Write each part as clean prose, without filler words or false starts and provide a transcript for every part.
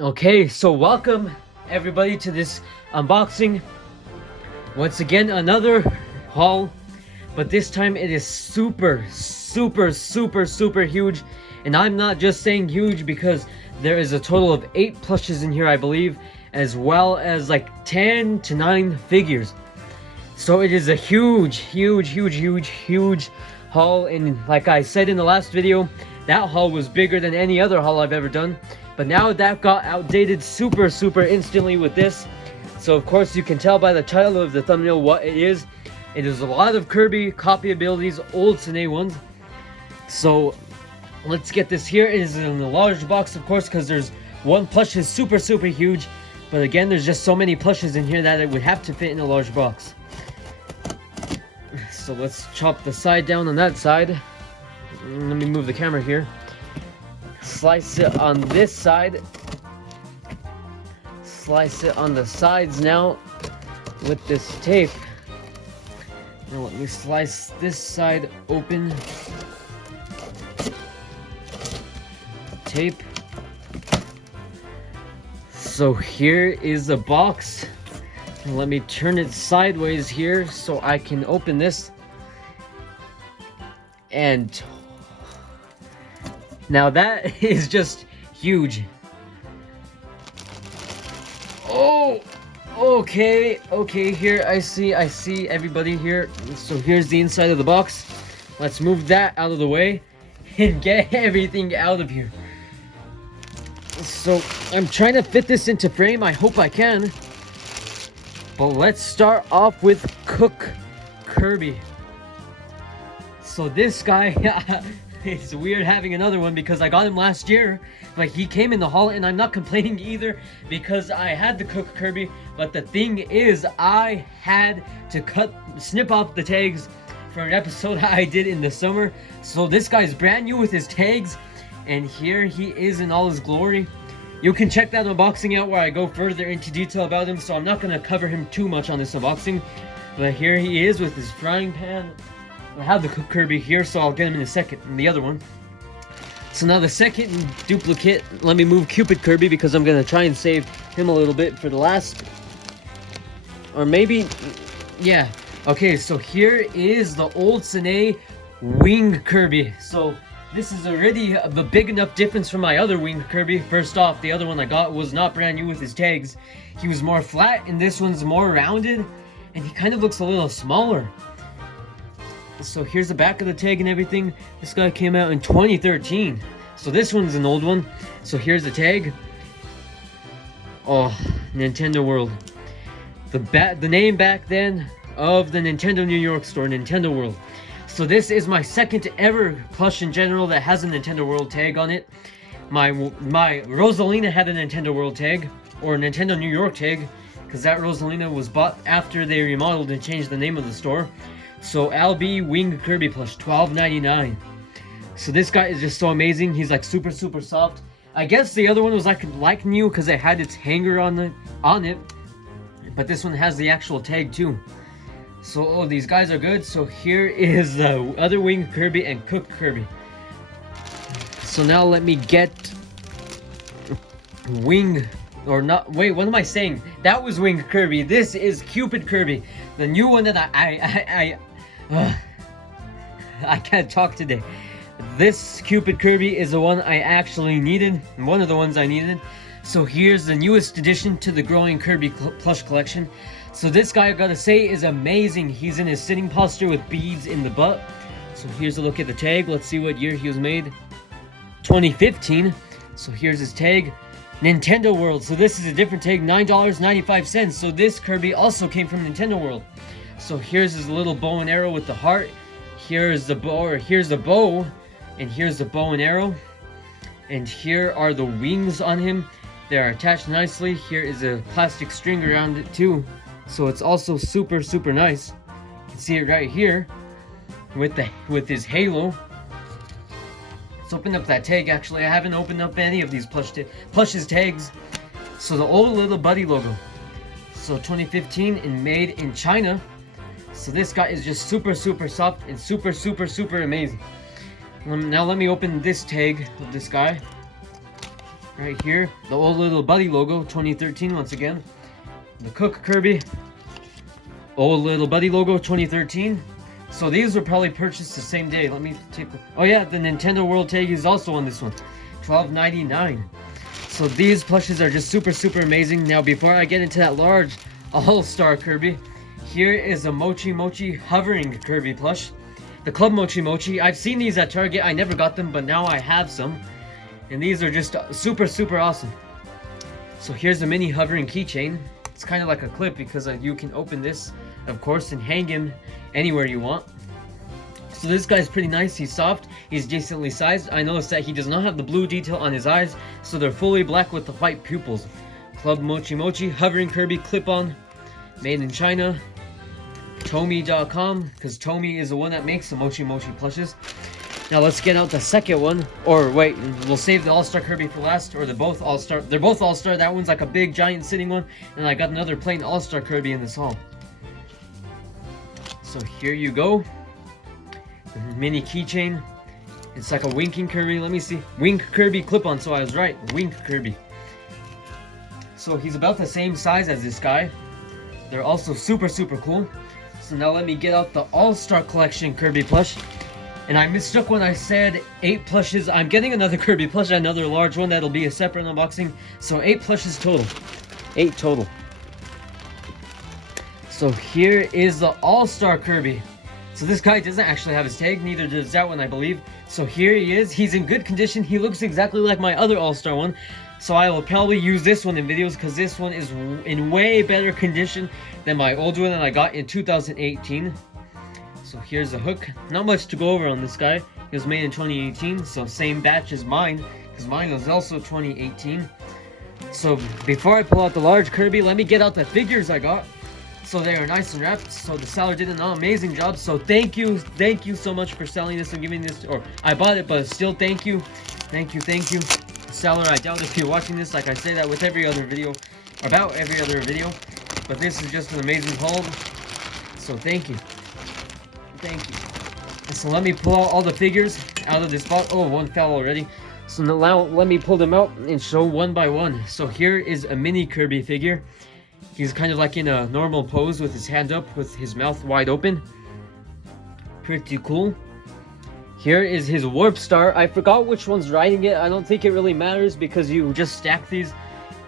Okay, so welcome everybody to this unboxing. Once again, another haul, but this time it is super huge. And I'm not just saying huge because there is a total of 8 plushes in here, I believe, as well as like 10 to 9 figures. So it is a huge haul, and like I said in the last video, that haul was bigger than any other haul I've ever done. But now that got outdated super instantly with this. So of course you can tell by the title of the thumbnail what it is. It is a lot of Kirby copy abilities, old Sine ones. So let's get this here. It is in a large box, of course, because there's one plush is super huge. But again, there's just so many plushes in here that it would have to fit in a large box. So let's chop the side down on that side. Let me move the camera here. Slice it on this side. Slice it on the sides now with this tape. Now let me slice this side open. Tape. So here is the box. And let me turn it sideways here so I can open this. And now that is just huge. Oh, okay, here I see everybody here. So here's the inside of the box. Let's move that out of the way and get everything out of here. So I'm trying to fit this into frame. I hope I can. But let's start off with Cook Kirby. So this guy, it's weird having another one because I got him last year. Like, he came in the haul, and I'm not complaining either because I had the Cook Kirby. But the thing is, I had to snip off the tags for an episode I did in the summer. So this guy's brand new with his tags, and here he is in all his glory. You can check that unboxing out where I go further into detail about him, so I'm not going to cover him too much on this unboxing. But here he is with his frying pan. I have the Cook Kirby here, so I'll get him in a second, in the other one. So now the second duplicate, let me move Cupid Kirby because I'm going to try and save him a little bit for the last. Or maybe, yeah. Okay, so here is the old Sine Wing Kirby. So this is already a big enough difference from my other Wing Kirby. First off, the other one I got was not brand new with his tags. He was more flat, and this one's more rounded, and he kind of looks a little smaller. So here's the back of the tag and everything. This guy came out in 2013. So this one's an old one. So here's the tag. Oh, Nintendo World. The name back then of the Nintendo New York store, Nintendo World. So this is my second ever plush in general that has a Nintendo World tag on it. My Rosalina had a Nintendo World tag, or a Nintendo New York tag, because that Rosalina was bought after they remodeled and changed the name of the store. So LB Wing Kirby plush, $12.99. So this guy is just so amazing. He's like super soft. I guess the other one was like new because it had its hanger on it, but this one has the actual tag too. So these guys are good. So here is the other Wing Kirby and Cook Kirby. So now let me get Wing, or not, wait, what am I saying? That was Wing Kirby. This is Cupid Kirby, the new one that I can't talk today. This Cupid Kirby is the one I actually needed, one of the ones I needed. So here's the newest addition to the growing Kirby plush collection. So this guy, I gotta say, is amazing. He's in his sitting posture with beads in the butt. So here's a look at the tag. Let's see what year he was made. 2015. So here's his tag. Nintendo World. So this is a different tag, $9.95. So this Kirby also came from Nintendo World. So here's his little bow and arrow with the heart. Here's the bow, or here's the bow, and here's the bow and arrow. And here are the wings on him. They are attached nicely. Here is a plastic string around it too. So it's also super nice. You can see it right here with his halo. Let's open up that tag. Actually, I haven't opened up any of these plushes tags. So the old little buddy logo. So 2015 and made in China. So this guy is just super soft and super amazing. Now let me open this tag of this guy. right here. The old little buddy logo, 2013 once again. The Cook Kirby, old little buddy logo, 2013. So these were probably purchased the same day. Let me take. Oh yeah, the Nintendo World Tag is also on this one, $12.99. So these plushes are just super amazing. Now before I get into that large All-Star Kirby, here is a Mochi Mochi hovering Kirby plush. The Club Mochi Mochi. I've seen these at Target. I never got them, but now I have some. And these are just super awesome. So here's a mini hovering keychain. It's kind of like a clip because you can open this, of course, and hang him anywhere you want. So this guy's pretty nice. He's soft. He's decently sized. I noticed that he does not have the blue detail on his eyes, so they're fully black with the white pupils. Club Mochi Mochi hovering Kirby clip-on, made in China. Tomy.com, because Tomy is the one that makes the Mochi Mochi plushes. Now let's get out the second one, or wait, we'll save the All-Star Kirby for last, or they're both All-Star. They're both All-Star. That one's like a big giant sitting one, and I got another plain All-Star Kirby in this haul. So here you go. Mini keychain. It's like a winking Kirby. Let me see. Wink Kirby clip-on, so I was right. Wink Kirby. So he's about the same size as this guy. They're also super cool. So now let me get out the All-Star Collection Kirby plush. And I mistook when I said 8 plushes. I'm getting another Kirby plush, another large one. That'll be a separate unboxing. So 8 plushes total. 8 total. So here is the All-Star Kirby. So this guy doesn't actually have his tag, neither does that one, I believe. So here he is. He's in good condition. He looks exactly like my other All-Star one. So I will probably use this one in videos because this one is in way better condition than my old one that I got in 2018. So here's the hook. Not much to go over on this guy. He was made in 2018, so same batch as mine, because mine was also 2018. So before I pull out the large Kirby, let me get out the figures I got. So they are nice and wrapped. So the seller did an amazing job. So thank you so much for selling this and giving this, or I bought it, but still thank you. Thank you. Seller, I doubt if you're watching this, like I say that with every other video, about every other video, but this is just an amazing haul. So thank you. So let me pull out all the figures out of this box. Oh, one fell already. So now let me pull them out and show one by one. So here is a mini Kirby figure. He's kind of like in a normal pose with his hand up, with his mouth wide open. Pretty cool. Here is his Warp Star. I forgot which one's riding it. I don't think it really matters because you just stack these.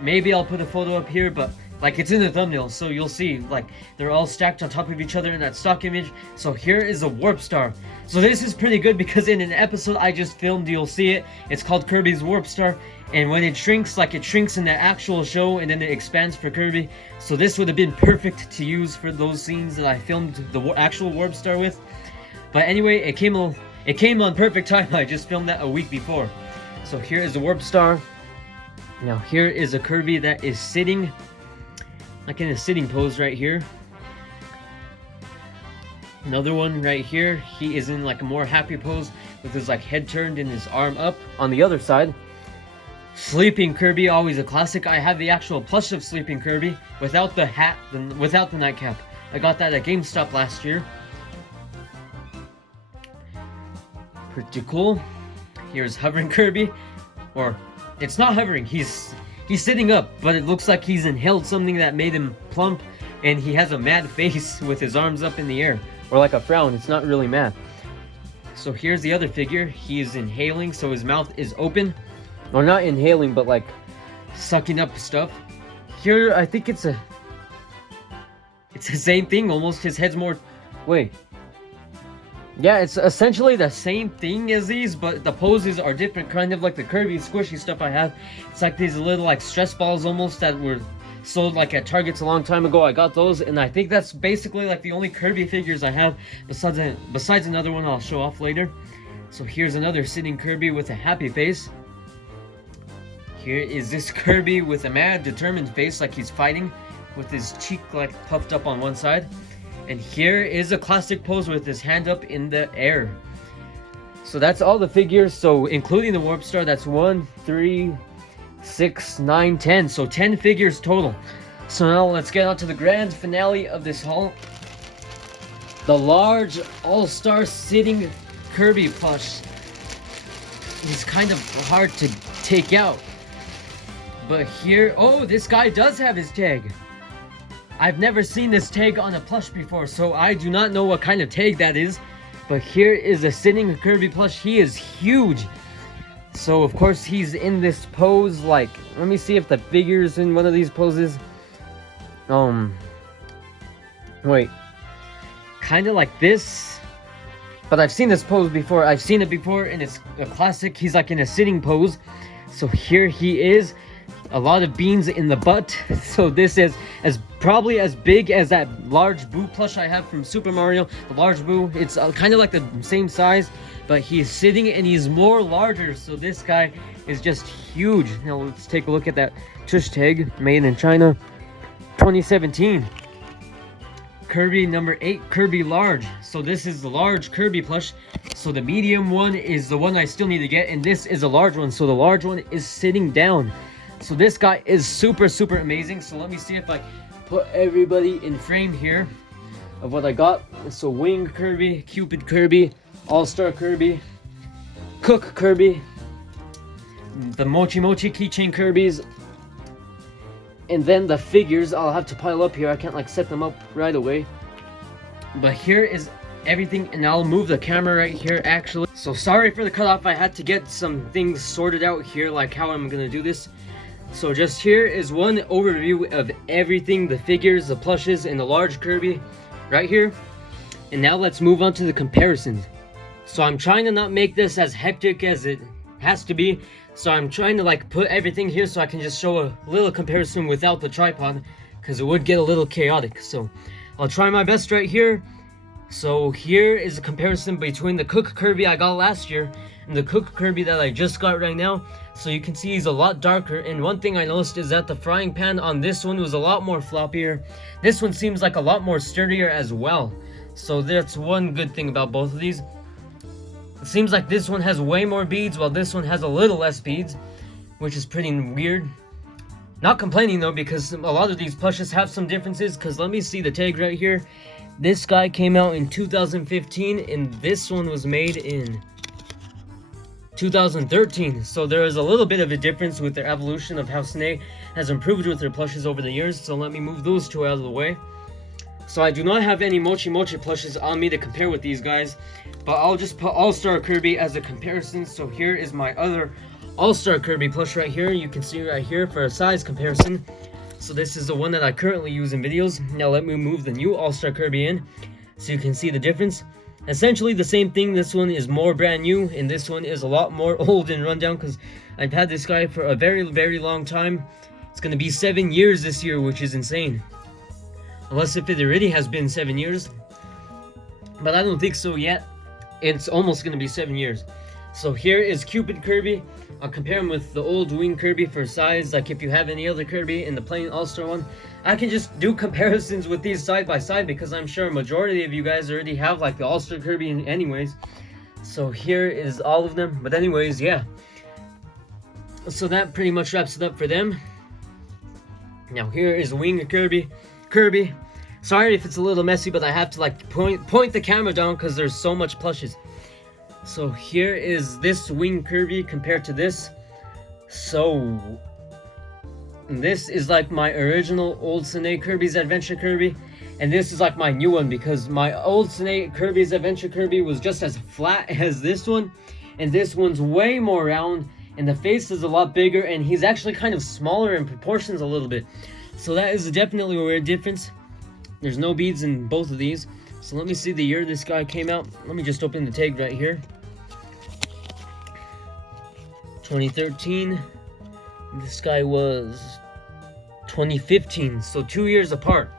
Maybe I'll put a photo up here, but like it's in the thumbnail, so you'll see like they're all stacked on top of each other in that stock image. So here is a Warp Star. So this is pretty good because in an episode I just filmed, you'll see it. It's called Kirby's Warp Star. And when it shrinks, like it shrinks in the actual show and then it expands for Kirby. So this would have been perfect to use for those scenes that I filmed the actual Warp Star with. But anyway, it came on perfect time. I just filmed that a week before. So here is the Warp Star. Now here is a Kirby that is sitting, like in a sitting pose right here. Another one right here. He is in like a more happy pose with his like head turned and his arm up. On the other side, Sleeping Kirby, always a classic. I have the actual plush of Sleeping Kirby without the hat, without the nightcap. I got that at GameStop last year. Pretty cool. Here's Hovering Kirby, or it's not hovering. He's sitting up, but it looks like he's inhaled something that made him plump, and he has a mad face with his arms up in the air, or like a frown. It's not really mad. So here's the other figure. He is inhaling, so his mouth is open. Or not inhaling, but like sucking up stuff. Here, I think it's the same thing almost. His head's more, wait. Yeah, it's essentially the same thing as these, but the poses are different, kind of like the Kirby squishy stuff I have. It's like these little like stress balls almost that were sold like at Targets a long time ago. I got those, and I think that's basically like the only Kirby figures I have, besides another one I'll show off later. So here's another sitting Kirby with a happy face. Here is this Kirby with a mad, determined face like he's fighting, with his cheek like puffed up on one side. And here is a classic pose with his hand up in the air. So that's all the figures, so including the Warp Star, that's 1, 3, 6, 9, 10. So 10 figures total. So now let's get on to the grand finale of this haul. The large All-Star sitting Kirby plush. He's kind of hard to take out. But here, oh, this guy does have his tag. I've never seen this tag on a plush before, so I do not know what kind of tag that is. But here is a sitting Kirby plush. He is huge. So of course he's in this pose, like, let me see if the figure's in one of these poses. Wait. Kind of like this. But I've seen this pose before. I've seen it before, and it's a classic. He's like in a sitting pose. So here he is. A lot of beans in the butt. So this is probably as big as that large Boo plush I have from Super Mario. The large Boo. It's kind of like the same size, but he's sitting and he's more larger. So this guy is just huge. Now let's take a look at that tush tag, made in China, 2017. Kirby number 8, Kirby large. So this is the large Kirby plush. So the medium one is the one I still need to get, and this is a large one. So the large one is sitting down. So this guy is super amazing. So let me see if I put everybody in frame here of what I got. So Wing Kirby, Cupid Kirby, All-Star Kirby, Cook Kirby, the Mochi keychain Kirbys, and then the figures I'll have to pile up here. I can't like set them up right away. But here is everything, and I'll move the camera right here actually. So sorry for the cutoff. I had to get some things sorted out here, like how I'm gonna do this. So just here is one overview of everything, the figures, the plushes, and the large Kirby right here. And now let's move on to the comparisons. So I'm trying to not make this as hectic as it has to be. So I'm trying to like put everything here so I can just show a little comparison without the tripod, because it would get a little chaotic. So I'll try my best right here. So here is a comparison between the Cook Kirby I got last year and the Cook Kirby that I just got right now. So you can see he's a lot darker, and one thing I noticed is that the frying pan on this one was a lot more floppier. This one seems like a lot more sturdier as well. So that's one good thing about both of these. It seems like this one has way more beads while this one has a little less beads, which is pretty weird. Not complaining though, because a lot of these plushes have some differences, because let me see the tag right here. This guy came out in 2015 and this one was made in 2013. So there is a little bit of a difference with their evolution of how Snake has improved with their plushes over the years. So let me move those two out of the way. So I do not have any Mochi plushes on me to compare with these guys, but I'll just put All-Star Kirby as a comparison. So here is my other All-Star Kirby plush right here. You can see right here for a size comparison. So this is the one that I currently use in videos. Now let me move the new All-Star Kirby in so you can see the difference. Essentially the same thing. This one is more brand new and this one is a lot more old and rundown, because I've had this guy for a very long time. It's going to be 7 years this year, which is insane. Unless if it already has been 7 years. But I don't think so yet. It's almost going to be 7 years. So here is Cupid Kirby. I'll compare him with the old Wing Kirby for size. Like if you have any other Kirby in the plain All-Star one, I can just do comparisons with these side by side, because I'm sure a majority of you guys already have like the All-Star Kirby anyways. So here is all of them. But anyways, yeah. So that pretty much wraps it up for them. Now here is Wing Kirby. Sorry if it's a little messy, but I have to like point the camera down because there's so much plushes. So here is this Wing Kirby compared to this. So this is like my original old Snake Kirby's Adventure Kirby, and this is like my new one, because my old Snake Kirby's Adventure Kirby was just as flat as this one, and this one's way more round, and the face is a lot bigger, and he's actually kind of smaller in proportions a little bit. So that is definitely a weird difference. There's no beads in both of these. So let me see the year this guy came out. Let me just open the tag right here. 2013. This guy was 2015. So 2 years apart.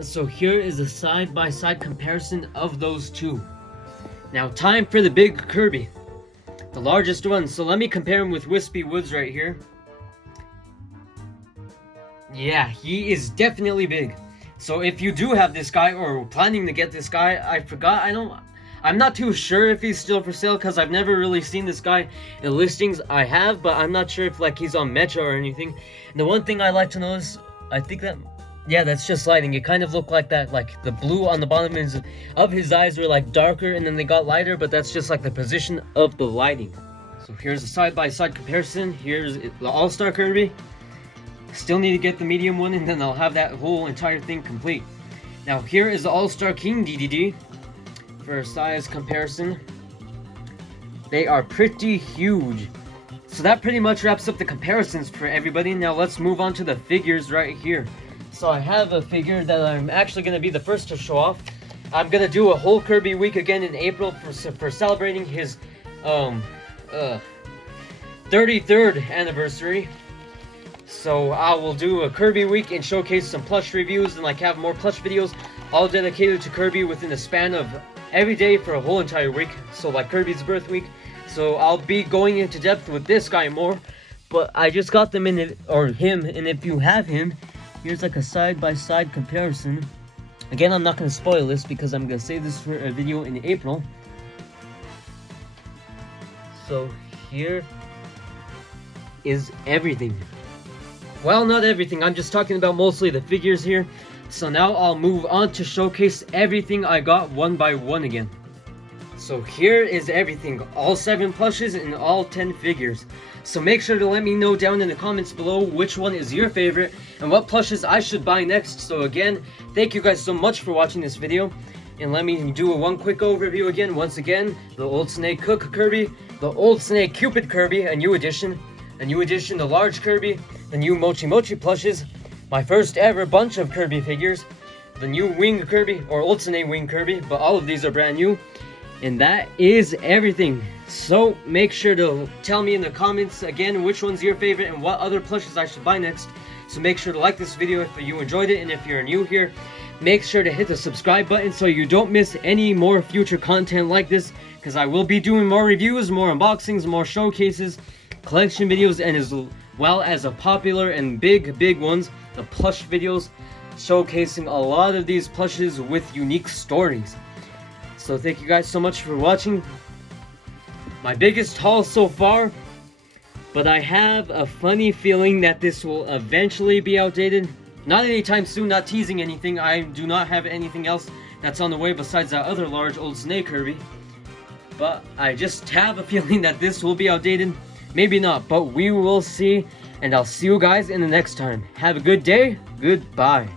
So here is a side-by-side comparison of those two. Now time for the big Kirby. The largest one. So let me compare him with Wispy Woods right here. Yeah, he is definitely big. So if you do have this guy or planning to get this guy, I'm not too sure if he's still for sale, because I've never really seen this guy in listings. I have, but I'm not sure if like he's on Metro or anything. And the one thing I like to notice, I think that, yeah, that's just lighting. It kind of looked like that, like the blue on the bottom of his eyes were like darker and then they got lighter, but that's just like the position of the lighting. So here's a side-by-side comparison. Here's the All-Star Kirby. Still need to get the medium one, and then I'll have that whole entire thing complete. Now here is the All-Star King DDD. For a size comparison, they are pretty huge. So that pretty much wraps up the comparisons for everybody. Now let's move on to the figures right here. So I have a figure that I'm actually going to be the first to show off. I'm going to do a whole Kirby week again in April for celebrating his 33rd anniversary. So I will do a Kirby week and showcase some plush reviews and like have more plush videos all dedicated to Kirby within the span of every day for a whole entire week. So like Kirby's birth week. So I'll be going into depth with this guy more, but I just got them in it, or him, and if you have him, here's like a side-by-side comparison. Again, I'm not going to spoil this because I'm going to save this for a video in April. So here is everything. Well, not everything, I'm just talking about mostly the figures here. So now I'll move on to showcase everything I got one by one again. So here is everything, all 7 plushes and all 10 figures. So make sure to let me know down in the comments below which one is your favorite and what plushes I should buy next. So again, thank you guys so much for watching this video. And let me do one quick overview again. Once again, the Old Snake Cook Kirby, the Old Snake Cupid Kirby, a new edition, the large Kirby, the new Mochi Mochi plushes, my first ever bunch of Kirby figures, the new Wing Kirby, or Old Snake Wing Kirby, but all of these are brand new. And that is everything. So make sure to tell me in the comments again which one's your favorite and what other plushes I should buy next. So make sure to like this video if you enjoyed it, and if you're new here, make sure to hit the subscribe button so you don't miss any more future content like this, because I will be doing more reviews, more unboxings, more showcases, collection videos, and as well as a popular and big ones, the plush videos, showcasing a lot of these plushes with unique stories. So thank you guys so much for watching my biggest haul so far, but I have a funny feeling that this will eventually be outdated. Not anytime soon, not teasing anything. I do not have anything else that's on the way besides that other large Old Snake Kirby, but I just have a feeling that this will be outdated. Maybe not, but we will see, and I'll see you guys in the next time. Have a good day. Goodbye.